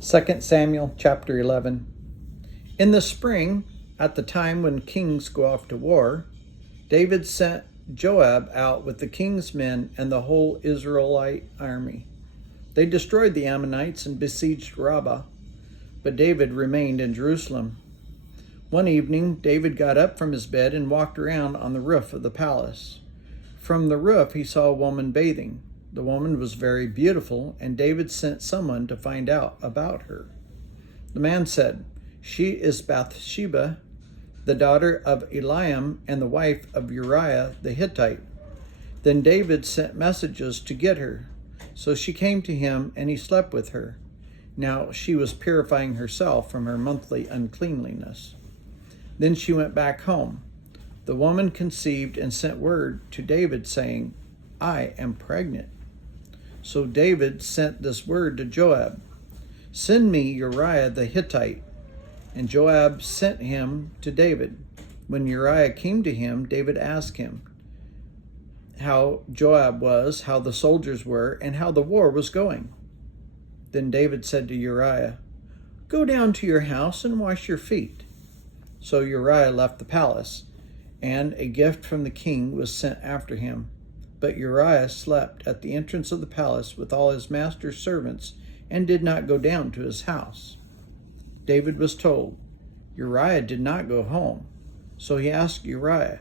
2 Samuel chapter 11. In the spring, at the time when kings go off to war, David sent Joab out with the king's men and the whole Israelite army. They destroyed the Ammonites and besieged Rabbah, but David remained in Jerusalem. One evening, David got up from his bed and walked around on the roof of the palace. From the roof, he saw a woman bathing. The woman was very beautiful, and David sent someone to find out about her. The man said, "She is Bathsheba, the daughter of Eliam and the wife of Uriah the Hittite." Then David sent messages to get her. So she came to him, and he slept with her. Now she was purifying herself from her monthly uncleanliness. Then she went back home. The woman conceived and sent word to David, saying, "I am pregnant." So David sent this word to Joab, "Send me Uriah the Hittite." And Joab sent him to David. When Uriah came to him, David asked him how Joab was, how the soldiers were, and how the war was going. Then David said to Uriah, "Go down to your house and wash your feet." So Uriah left the palace, and a gift from the king was sent after him. But Uriah slept at the entrance of the palace with all his master's servants and did not go down to his house. David was told, Uriah did not go home. So he asked Uriah,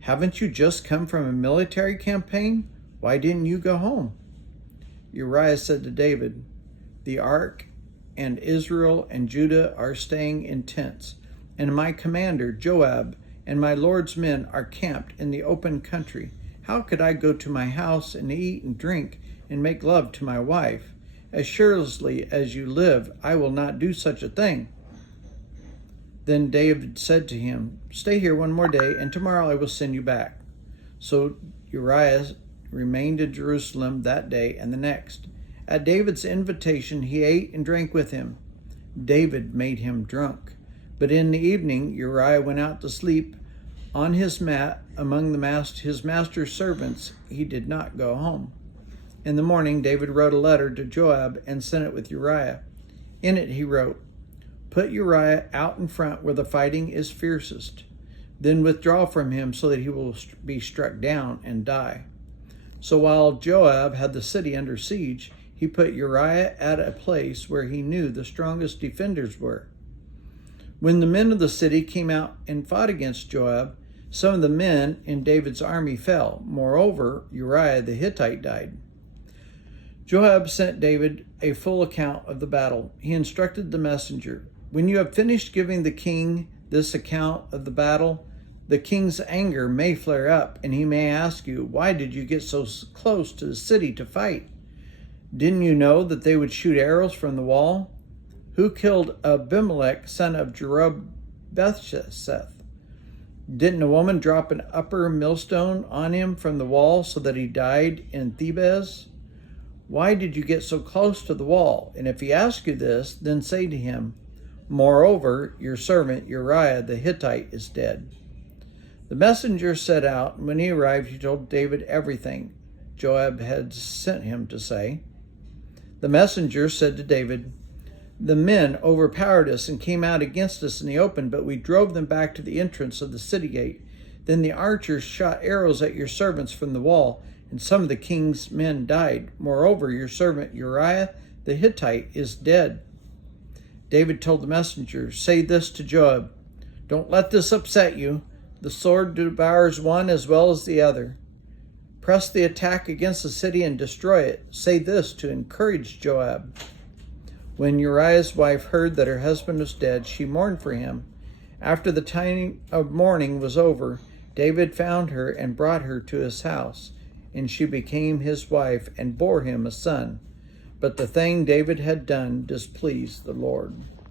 "Haven't you just come from a military campaign? Why didn't you go home?" Uriah said to David, "The ark and Israel and Judah are staying in tents, and my commander Joab and my Lord's men are camped in the open country. How could I go to my house and eat and drink and make love to my wife? As surely as you live, I will not do such a thing." Then David said to him, "Stay here one more day, and tomorrow I will send you back." So Uriah remained in Jerusalem that day and the next. At David's invitation, he ate and drank with him. David made him drunk. But in the evening, Uriah went out to sleep on his mat among his master's servants. He did not go home. In the morning, David wrote a letter to Joab and sent it with Uriah. In it he wrote, "Put Uriah out in front where the fighting is fiercest. Then withdraw from him so that he will be struck down and die." So while Joab had the city under siege, he put Uriah at a place where he knew the strongest defenders were. When the men of the city came out and fought against Joab, some of the men in David's army fell. Moreover, Uriah the Hittite died. Joab sent David a full account of the battle. He instructed the messenger, "When you have finished giving the king this account of the battle, the king's anger may flare up, and he may ask you, 'Why did you get so close to the city to fight? Didn't you know that they would shoot arrows from the wall? Who killed Abimelech, son of Jerubbaal? Didn't a woman drop an upper millstone on him from the wall so that he died in Thebez? Why did you get so close to the wall?' And if he asks you this, then say to him, 'Moreover, your servant Uriah the Hittite is dead.'" The messenger set out, and when he arrived, he told David everything Joab had sent him to say. The messenger said to David, "The men overpowered us and came out against us in the open, but we drove them back to the entrance of the city gate. Then the archers shot arrows at your servants from the wall, and some of the king's men died. Moreover, your servant Uriah the Hittite is dead." David told the messenger, "Say this to Joab, 'Don't let this upset you. The sword devours one as well as the other. Press the attack against the city and destroy it.' Say this to encourage Joab." When Uriah's wife heard that her husband was dead, she mourned for him. After the time of mourning was over, David found her and brought her to his house, and she became his wife and bore him a son. But the thing David had done displeased the Lord.